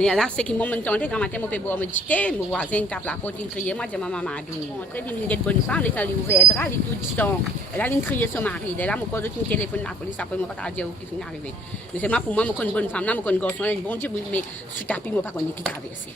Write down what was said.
Mais là, c'est qui m'entendait quand matin, mon père me dit, mon voisin tape la porte, il criait, moi, je maman m'a donné. Très bien, il est bonne femme, elle est ouverte, elle est tout distant. Elle a crié son mari, elle a mon pose un téléphone, la police, après, moi, pas dire où qui finit arrivé. Mais c'est moi, pour moi, je suis une bonne femme, là, je suis un garçon, un bon Dieu, mais sous tapis, je ne sais pas qui traverser.